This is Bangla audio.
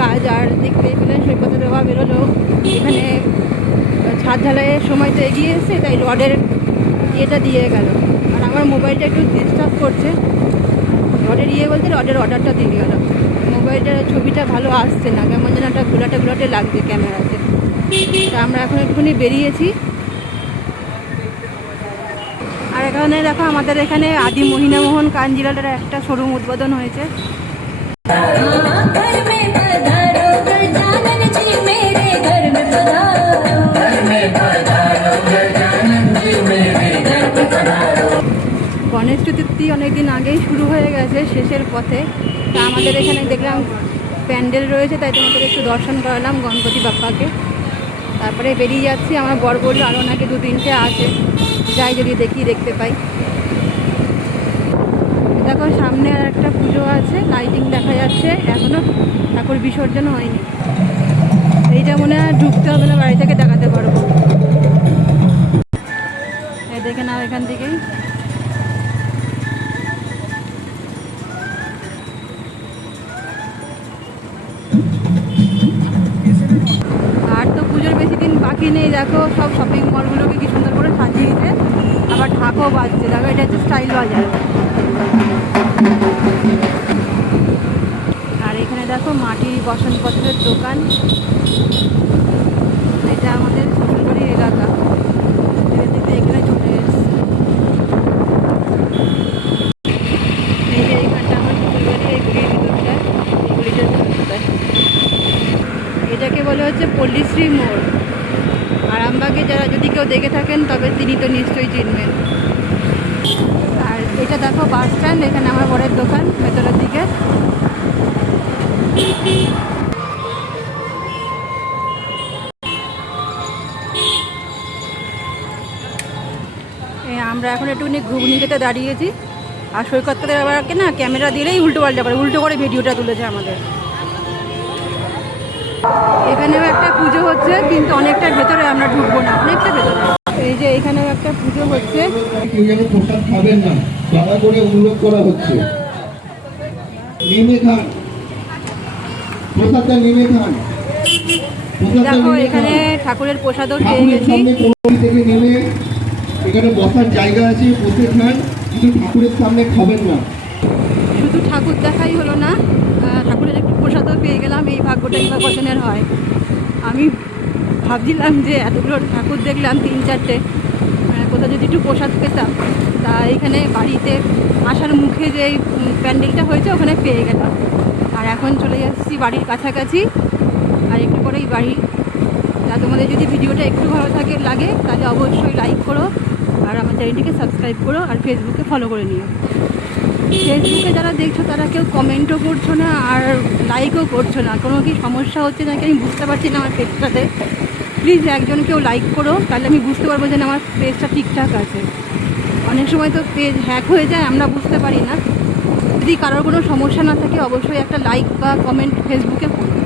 কাজ। আর দেখতেই পেলেন সৈকতের বাবা বেরোলো। এখানে ছাদ ঢালাইয়ের সময় তো এগিয়ে এসে তাই রডের ইয়েটা দিয়ে গেল। আর আমার মোবাইলটা একটু ডিস্টার্ব করছে, রডের বলতে রডের অর্ডারটা দিয়ে গেল। মোবাইলটার ছবিটা ভালো আসছে না, কেমন যেন একটা ঘোলাটে লাগছে ক্যামেরাতে। তা আমরা এখন একটুখানি বেরিয়েছি। আর এখানে দেখো আমাদের এখানে আদি মহিনামোহন কাঞ্জিলালের একটা শোরুম উদ্বোধন হয়েছে। গণেশ চতুর্থী অনেকদিন আগেই শুরু হয়ে গেছে, শেষের পথে। তা আমাদের এখানে দেখলাম প্যান্ডেল রয়েছে, তাই তোমাদের একটু দর্শন করালাম গণপতি বাপ্পাকে। তারপরে বেরিয়ে যাচ্ছি। আমার বর বললো আরও নাকি 2-3টে আছে, যাই যদি দেখতে পাই। দেখো সামনে আর একটা পুজো আছে, লাইটিং দেখা যাচ্ছে, এখনও ঠাকুর বিসর্জন হয়নি। এইটা মনে হয় ঢুকতে হবে না, বাড়ি থেকে দেখাতে পারবো। দেখে নাও এখান থেকেই। আর তো পুজোর বেশি দিন বাকি নেই। দেখো সব শপিং মলগুলোকে কি সুন্দর করে সাজিয়েছে, আবার ঢাকও বাজছে। দেখো এটা হচ্ছে স্টাইল বাজার। আর এখানে দেখো মাটির বাসনপত্রের দোকান। এটা আমাদের শ্বশুরবাড়ির এলাকা, এখানে চলে এসেছে। এই যে এইখানটা আমার শ্বশুরবাড়ি, এই গুলিটার ভিতরটায়। এটাকে বলে হচ্ছে পল্লীশ্রী মোড়। আরামবাগে যারা যদি কেউ দেখে থাকেন তবে তিনি তো নিশ্চয়ই চিনবেন। আর এটা দেখো বাস স্ট্যান্ড, এখানে আমার বরের দোকান ভেতরের দিকে। আমরা এখন একটুখানি ঘুগনি খেতে দাঁড়িয়েছি। আর সৈকতদের আবার না ক্যামেরা দিলেই উল্টো করে ভিডিওটা তুলেছে আমাদের। এখানেও একটা পুজো হচ্ছে, কিন্তু অনেকটা ভেতরে, আমরা ঢুকবো না, অনেকটা ভেতরে। এই যে এখানেও একটা পুজো হচ্ছে। কেউ যেন প্রসাদ খাবেন না, বাবা করে অনুরোধ করা হচ্ছে। নেমে খান, প্রসাদটা নেমে খান। দেখো এখানে ঠাকুরের প্রসাদও পেয়ে গেছি। থেকে নেমে এখানে বসার জায়গা আছে, বসে খান, কিন্তু ঠাকুরের সামনে খাবেন না। শুধু ঠাকুর দেখাই হলো না, ঠাকুরের একটু প্রসাদও পেয়ে গেলাম। এই ভাগ্যটা কিংবা বচনের হয়। আমি ভাবছিলাম যে এতগুলো ঠাকুর দেখলাম 3-4টে, কোথাও যদি একটু প্রসাদ পেতাম। তা এখানে বাড়িতে আসার মুখে যে প্যান্ডেলটা হয়েছে ওখানে পেয়ে গেলাম। আর এখন চলে যাচ্ছি বাড়ির কাছাকাছি, আর একটু পরেই বাড়ি। তা তোমাদের যদি ভিডিওটা একটু ভালো লাগে তাহলে অবশ্যই লাইক করো, আর আমার চ্যানেলটিকে সাবস্ক্রাইব করো, আর ফেসবুকে ফলো করে নিও। ফেসবুকে যারা দেখছো তারা কেউ কমেন্টও করছো না, আর লাইকও করছো না। কোনো কি সমস্যা হচ্ছে নাকি আমি বুঝতে পারছি না আমার পেজটাতে। প্লিজ একজন কেউ লাইক করো, তাহলে আমি বুঝতে পারবো যে আমার পেজটা ঠিকঠাক আছে। অনেক সময় তো পেজ হ্যাক হয়ে যায়, আমরা বুঝতে পারি না। যদি কারোর কোনো সমস্যা না থাকে অবশ্যই একটা লাইক বা কমেন্ট ফেসবুকে করবে।